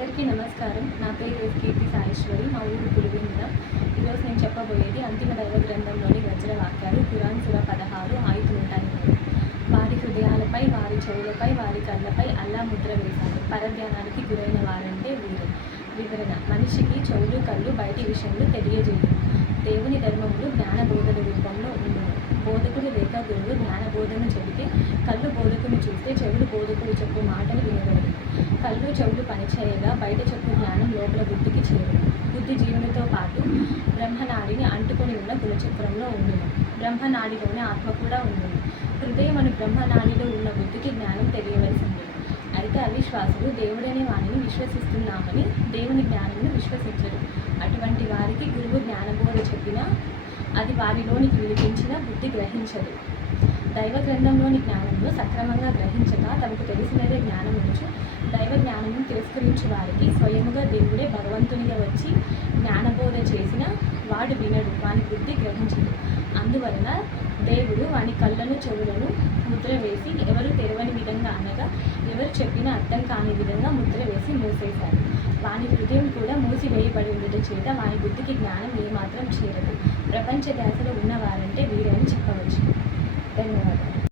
అందరికీ నమస్కారం. నా పేరు కీర్తి సాయేశ్వరి మా ఊరు పులివెందుల. ఈరోజు నేను చెప్పబోయేది అంతిమ దైవ గ్రంథంలోని వజ్ర వాక్యాలు ఖురాన్ సుర పదహారు ఆయుధ ఉంటాయి వారి హృదయాలపై వారి చెవులపై వారి కళ్ళపై అల్లా ముద్ర వేశారు. పరధ్యానానికి గురైన వారంటే వీరు. వివరణ మనిషికి చెవులు కళ్ళు బయటి విషయంలో తెలియజేయదు దేవుని ధర్మములు జ్ఞాన బోధన రూపంలో ఉండును. బోధకుడు లేక గురువు జ్ఞాన బోధన చెబితే కళ్ళు బోధకుని చూస్తే చెవులు బోధకుడు చెప్పు మాటలు వినగలరు కళ్ళు చెవులు పనిచేయగా బయట చెప్పు జ్ఞానం లోపల బుద్ధికి చేరును బుద్ధి జీవునితో పాటు బ్రహ్మనాడిని అంటుకొని ఉన్న కులచక్రంలో ఉండును. బ్రహ్మనాడిలోనే ఆత్మ కూడా ఉండును. హృదయం అని బ్రహ్మనాడిలో ఉన్న బుద్ధికి జ్ఞానం తెలియవలసింది. అయితే అవిశ్వాసులు దేవుడనే వాణిని విశ్వసిస్తున్నామని దేవుని జ్ఞానంను విశ్వసించరు. అటువంటి వారికి గురువు జ్ఞానబోధ చెప్పినా అది వారిలోనికి వినిపించిన గ్రహించదు. దైవ గ్రంథంలోని జ్ఞానంలో సక్రమంగా గ్రహించక తమకు తెలిసినదే జ్ఞానం ఉంచు దైవ జ్ఞానము తిరస్కరించు వారికి స్వయముగా దేవుడే భగవంతునిగా వచ్చి జ్ఞానబోధ చేసిన వాడు వినడు వాని బుద్ధి గ్రహించడు అందువలన దేవుడు వాని కళ్ళను చెవులను ముద్ర వేసి ఎవరు తెరవని విధంగా అనగా ఎవరు చెప్పినా అర్థం కాని విధంగా ముద్ర వేసి మూసేశారు. వాని హృదయం కూడా మూసివేయబడి ఉండట చేత వాని బుద్ధికి జ్ఞానం ఏమాత్రం చేరదు. ప్రపంచ ధ్యాసలో ఉన్నవారంటే ಧನ್ಯವಾದ